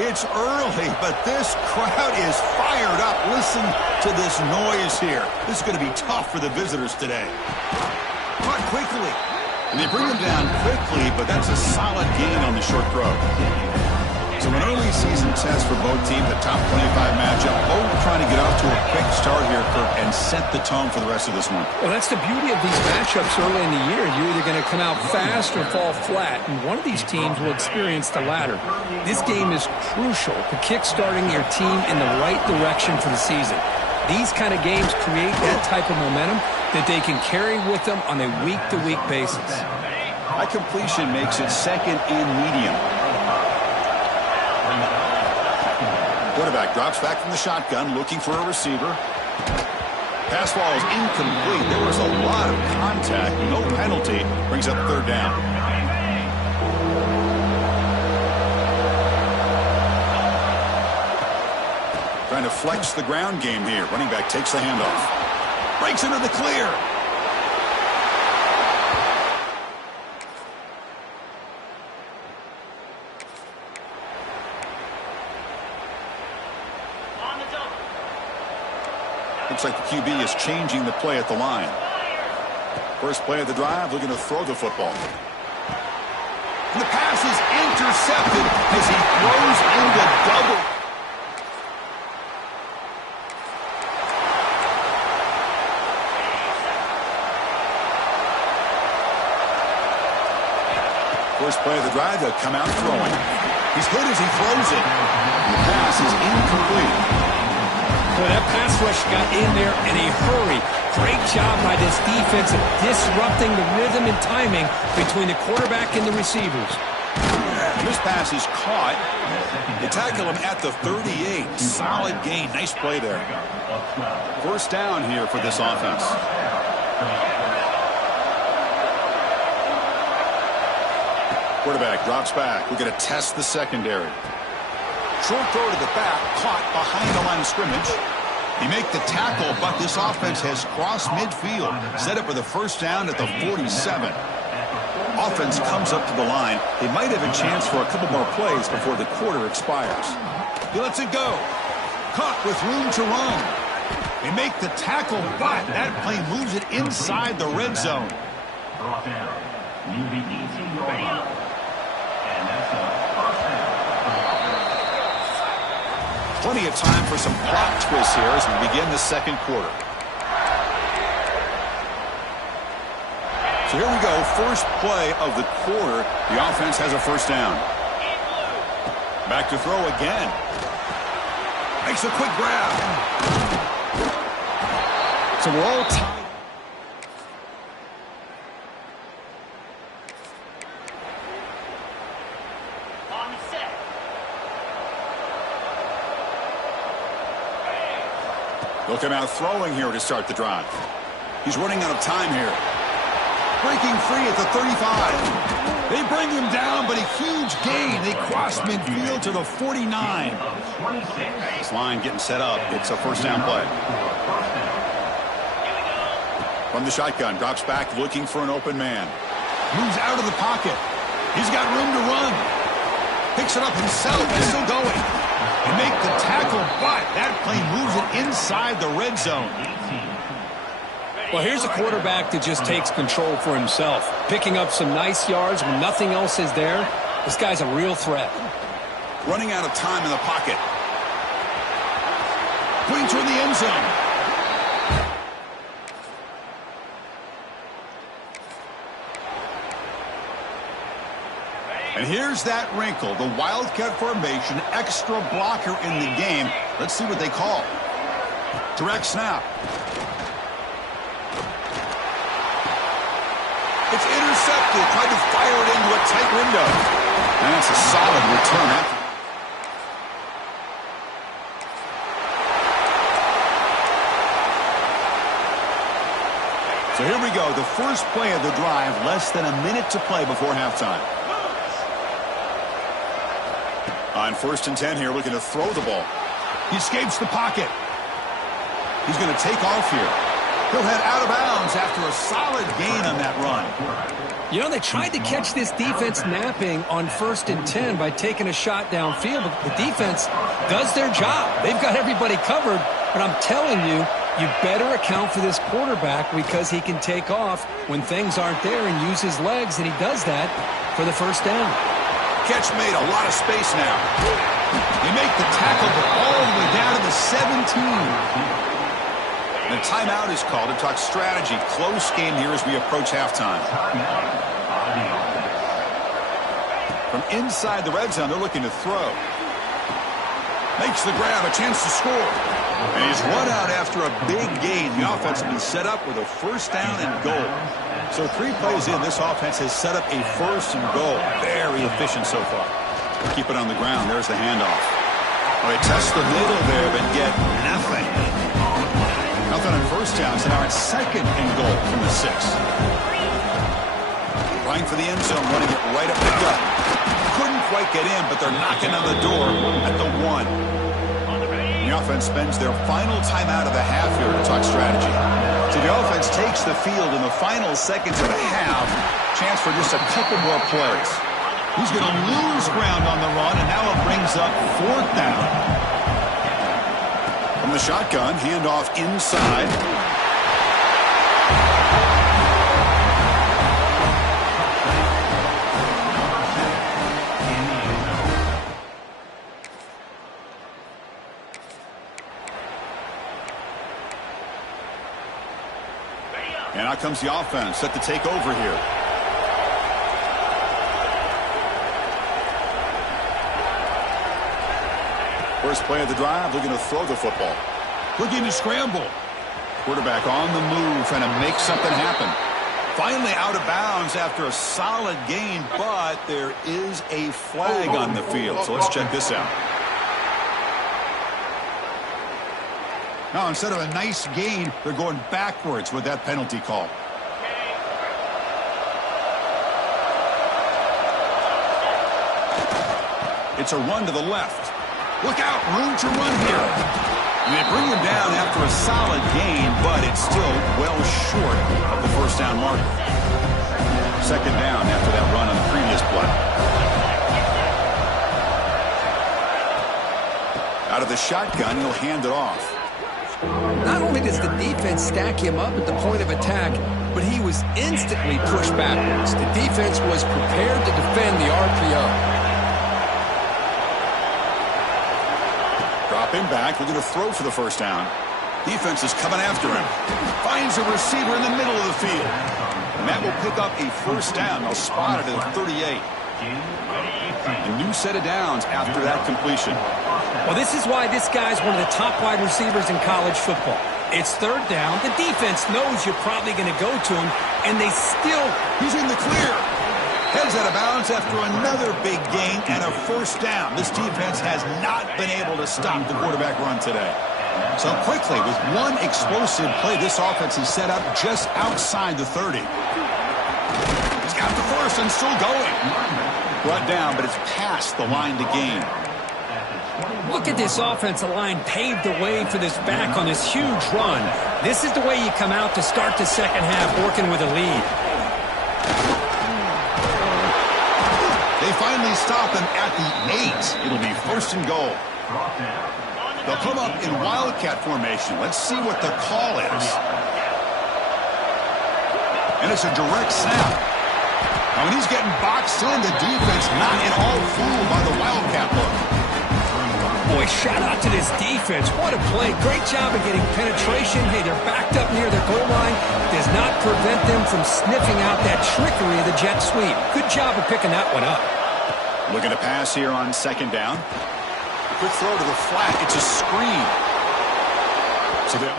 It's early, but this crowd is fired up. Listen to this noise here. This is going to be tough for the visitors today. Caught quickly. And they bring him down quickly, but that's a solid gain on the short throw. So an early season test for both teams, a top 25 matchup. Both trying to get off to a quick start here, Kirk, and set the tone for the rest of this one. Well, that's the beauty of these matchups early in the year. You're either going to come out fast or fall flat, and one of these teams will experience the latter. This game is crucial to kick-starting your team in the right direction for the season. These kind of games create that type of momentum that they can carry with them on a week-to-week basis. High completion makes it second and medium. Quarterback drops back from the shotgun, looking for a receiver. Pass ball is incomplete. There was a lot of contact. No penalty. Brings up third down. Trying to flex the ground game here. Running back takes the handoff. Breaks into the clear. Looks like the QB is changing the play at the line. First play of the drive, looking to throw the football. And the pass is intercepted as he throws into double. First play of the drive, they'll come out throwing. He's hit as he throws it. And the pass is incomplete. Boy, that pass rush got in there in a hurry. Great job by this defense of disrupting the rhythm and timing between the quarterback and the receivers. This pass is caught. They tackle him at the 38. Solid gain. Nice play there. First down here for this offense. Quarterback drops back. We're going to test the secondary. Short throw to the back, caught behind the line of scrimmage. They make the tackle, but this offense has crossed midfield. Set up for the first down at the 47. Offense comes up to the line. They might have a chance for a couple more plays before the quarter expires. He lets it go. Caught with room to run. They make the tackle, but that play moves it inside the red zone. Plenty of time for some plot twists here as we begin the second quarter. So here we go, first play of the quarter. The offense has a first down. Back to throw again. Makes a quick grab. So we're all tied. They'll come out throwing here to start the drive. He's running out of time here. Breaking free at the 35. They bring him down, but a huge gain. They cross midfield to the 49. This line getting set up. It's a first down play. From the shotgun, drops back looking for an open man. Moves out of the pocket. He's got room to run. Picks it up himself. He's still going. They make the tackle, but that play moves it inside the red zone. Well, here's a quarterback that just takes control for himself. Picking up some nice yards when nothing else is there. This guy's a real threat. Running out of time in the pocket. Going toward the end zone. And here's that wrinkle, the Wildcat formation, extra blocker in the game. Let's see what they call. Direct snap. It's intercepted. Tried to fire it into a tight window. And that's a solid return. So here we go. The first play of the drive. Less than a minute to play before halftime. On 1st and 10 here, looking to throw the ball. He escapes the pocket. He's going to take off here. He'll head out of bounds after a solid gain on that run. You know, they tried to catch this defense napping on 1st and 10 by taking a shot downfield, but the defense does their job. They've got everybody covered, but I'm telling you, you better account for this quarterback because he can take off when things aren't there and use his legs, and he does that for the first down. Catch made, a lot of space now. They make the tackle, but all the way down to the 17. And a timeout is called to talk strategy. Close game here as we approach halftime. From inside the red zone, they're looking to throw. Makes the grab, a chance to score. And he's run out after a big gain. The offense will be set up with a first down and goal. So 3 plays in, this offense has set up a first and goal. Very efficient so far. Keep it on the ground. There's the handoff. Well, they test the middle there, but get nothing. Nothing on first down, so now it's 2nd and goal from the 6. Running for the end zone, running it right up the gut. Couldn't quite get in, but they're knocking on the door at the 1. The offense spends their final timeout of the half here to talk strategy. So the offense takes the field in the final seconds of the half. Chance for just a couple more plays. He's going to lose ground on the run, and now it brings up 4th down. From the shotgun, handoff inside. And out comes the offense, set to take over here. First play of the drive, looking to throw the football. Looking to scramble. Quarterback on the move, trying to make something happen. Finally out of bounds after a solid gain, but there is a flag on the field. So let's check this out. Now, instead of a nice gain, they're going backwards with that penalty call. It's a run to the left. Look out, room to run here. And they bring him down after a solid gain, but it's still well short of the first down mark. 2nd down after that run on the previous play. Out of the shotgun, he'll hand it off. Not only does the defense stack him up at the point of attack, but he was instantly pushed backwards. The defense was prepared to defend the RPO. Drop him back, looking to throw for the first down. Defense is coming after him. Finds a receiver in the middle of the field. And that will pick up a first down. They'll spot it at 38. A new set of downs after that completion. Well, this is why this guy's one of the top wide receivers in college football. It's 3rd down. The defense knows you're probably going to go to him, and they still... He's in the clear. Heads out of bounds after another big gain and a first down. This defense has not been able to stop the quarterback run today. So quickly, with one explosive play, this offense is set up just outside the 30. He's got the first and still going. Brought down, but it's past the line to gain. Look at this offensive line paved the way for this back on this huge run. This is the way you come out to start the second half, working with a lead. They finally stop him at the 8. It'll be 1st and goal. They'll come up in Wildcat formation. Let's see what the call is. And it's a direct snap. Now, when he's getting boxed in, the defense not at all fooled by the Wildcat look. Boy, shout out to this defense. What a play. Great job of getting penetration. Hey, they're backed up near their goal line. Does not prevent them from sniffing out that trickery of the jet sweep. Good job of picking that one up. Looking to pass here on 2nd down. Quick throw to the flat. It's a screen. So the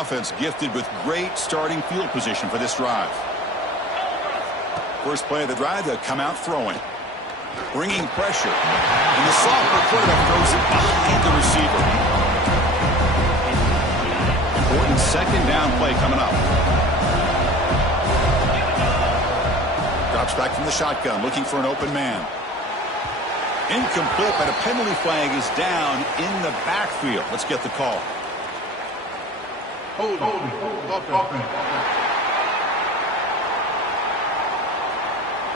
offense gifted with great starting field position for this drive. First play of the drive, they'll come out throwing. Bringing pressure. And the sophomore quarterback throws it behind the receiver. Important 2nd down play coming up. Drops back from the shotgun, looking for an open man. Incomplete, but a penalty flag is down in the backfield. Let's get the call.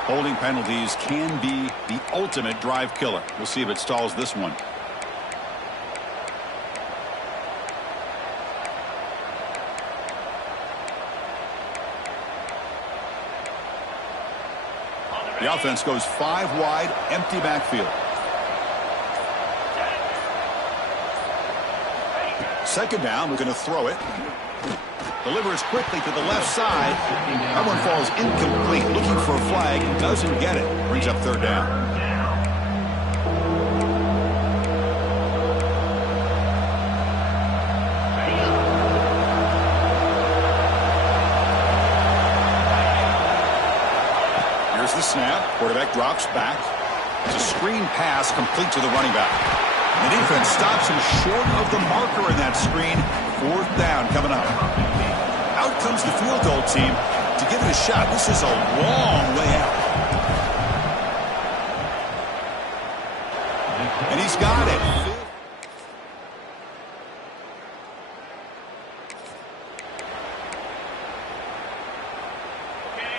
Holding penalties can be the ultimate drive killer. We'll see if it stalls this one. The offense goes 5 wide, empty backfield. Second down, we're going to throw it. Delivers quickly to the left side. That one falls incomplete. Looking for a flag. Doesn't get it. Brings up third down. Here's the snap. Quarterback drops back. It's a screen pass complete to the running back. The defense stops him short of the marker in that screen. Fourth down coming up. Out comes the field goal team to give it a shot. This is a long way out. And he's got it.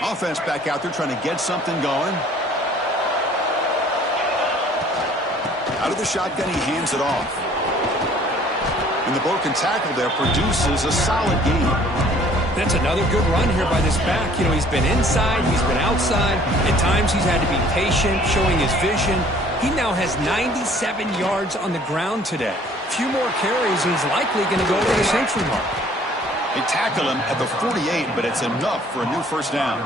Offense back out there trying to get something going. Out of the shotgun, he hands it off. And the broken tackle there produces a solid gain. That's another good run here by this back. You know, he's been inside, he's been outside. At times, he's had to be patient, showing his vision. He now has 97 yards on the ground today. A few more carries, and he's likely going to go to the century mark. They tackle him at the 48, but it's enough for a new first down.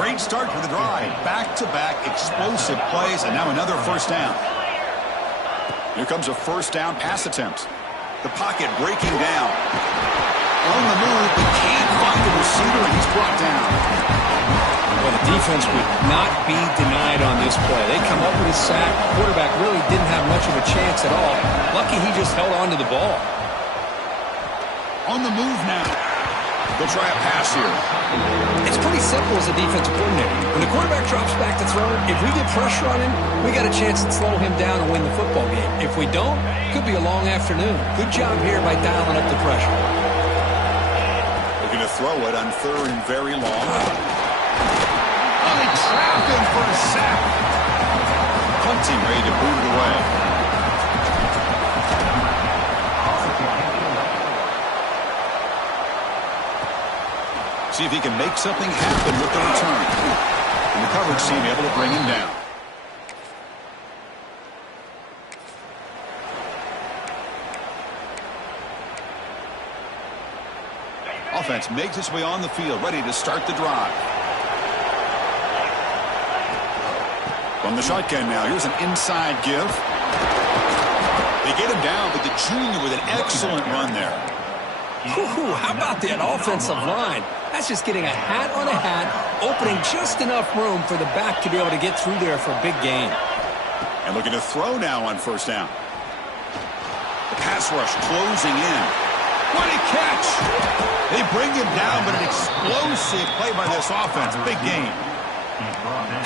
Great start for the drive. Back-to-back explosive plays, and now another first down. Here comes a first down pass attempt. The pocket breaking down. On the move, but can't find the receiver, and he's brought down. Well, the defense would not be denied on this play. They come up with a sack. Quarterback really didn't have much of a chance at all. Lucky he just held on to the ball. On the move now. They'll try a pass here. It's pretty simple as a defensive coordinator. When the quarterback drops back to throw, if we get pressure on him, we got a chance to slow him down and win the football game. If we don't, it could be a long afternoon. Good job here by dialing up the pressure. Looking to throw it on third and very long. Oh, they trapped him for a sack. Punt team ready to boot it away. See if he can make something happen with the return. And the coverage team able to bring him down. Offense makes its way on the field, ready to start the drive. From the shotgun now, here's an inside give. They get him down, but the junior with an excellent run there. Ooh, how about that offensive line? That's just getting a hat on a hat, opening just enough room for the back to be able to get through there for a big gain. And looking to throw now on first down. The pass rush closing in. What a catch! They bring him down, but an explosive play by this offense. Big gain.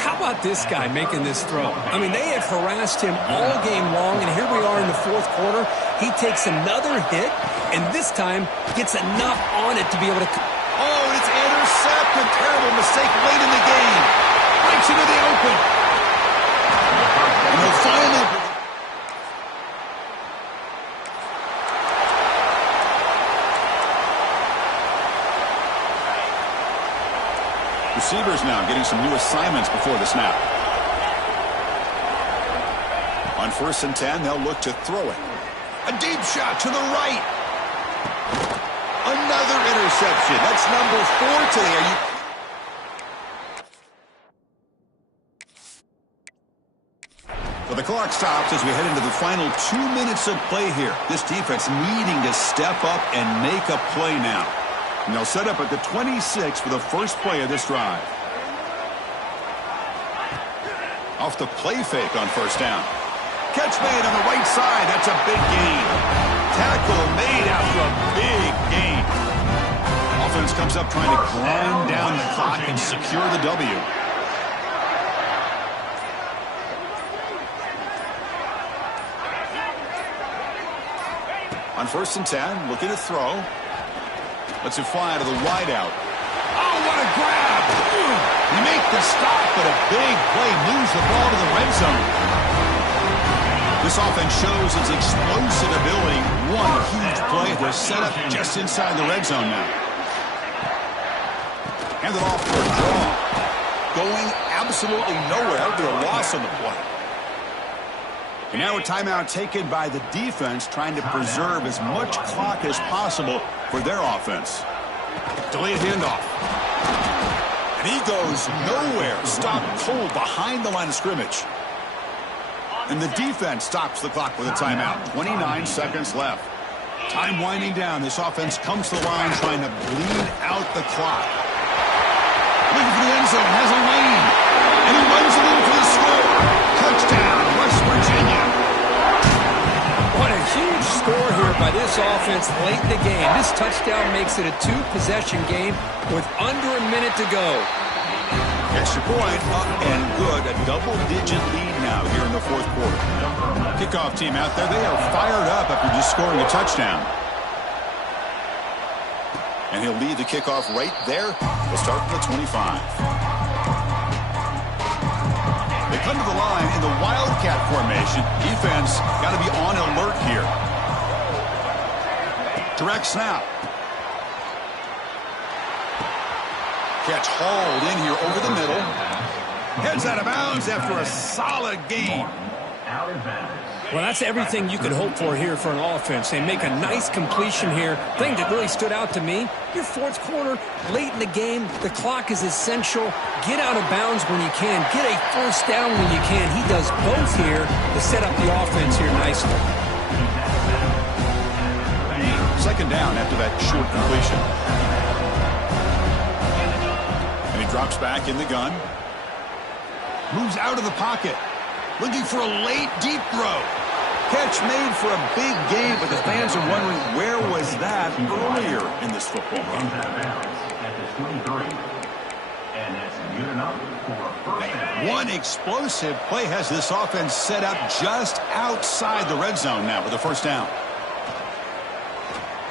How about this guy making this throw? I mean, they have harassed him all game long, and here we are in the fourth quarter. He takes another hit, and this time gets enough on it to be able to... Oh, and it's intercepted. Terrible mistake late in the game. Breaks into the open. And they'll finally... Receivers now getting some new assignments before the snap. On 1st and 10, they'll look to throw it. A deep shot to the right. Another interception. That's number 4 today. So the clock stops as we head into the final 2 minutes of play here. This defense needing to step up and make a play now. And they'll set up at the 26 for the first play of this drive. Off the play fake on first down. Catch made on the right side. That's a big gain. Tackle made after a big gain. Offense comes up trying to grind down the clock and secure the W. On 1st and 10, looking to throw. Lets it fly to the wideout. Oh, what a grab! You make the stop, but a big play moves the ball to the red zone. This offense shows its explosive ability. One huge play. They're set up just inside the red zone now. Hand it off for a draw. Going absolutely nowhere after a loss on the play. And now a timeout taken by the defense, trying to preserve as much clock as possible for their offense. Delayed handoff. And he goes nowhere. Stopped cold behind the line of scrimmage. And the defense stops the clock with a timeout. 29 seconds left. Time winding down. This offense comes to the line trying to bleed out the clock. Looking for the end zone. Has a lane. And he runs it in for the score. Touchdown, West Virginia. What a huge score here by this offense late in the game. This touchdown makes it a 2-possession game with under a minute to go. Extra point up and good. A double-digit lead now here in the 4th quarter. Kickoff team out there. They are fired up after just scoring a touchdown. And he'll lead the kickoff right there. We'll start from the 25. They come to the line in the Wildcat formation. Defense got to be on alert here. Direct snap. Catch hauled in here over the middle. Heads out of bounds after a solid game. Well, that's everything you could hope for here for an offense. They make a nice completion here. Thing that really stood out to me, your 4th quarter, late in the game, the clock is essential. Get out of bounds when you can. Get a first down when you can. He does both here to set up the offense here nicely. 2nd down after that short completion. And he drops back in the gun. Moves out of the pocket. Looking for a late, deep throw. Catch made for a big game, but the fans are wondering where was that earlier in this football run. One explosive play has this offense set up just outside the red zone now with a 1st down.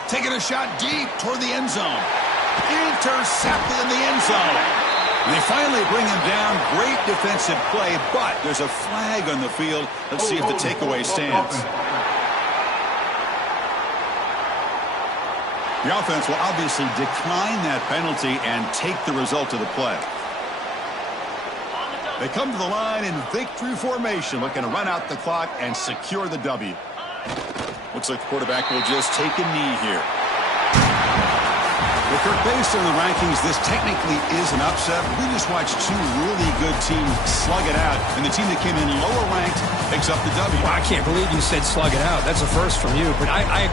Taking a shot deep toward the end zone. Intercepted in the end zone. And they finally bring him down. Great defensive play, but there's a flag on the field. Let's see if the takeaway stands. The offense will obviously decline that penalty and take the result of the play. They come to the line in victory formation, looking to run out the clock and secure the W. Looks like the quarterback will just take a knee here. Well, Kirk, based on the rankings, this technically is an upset. We just watched 2 really good teams slug it out, and the team that came in lower ranked picks up the W. Well, I can't believe you said slug it out. That's a first from you, but I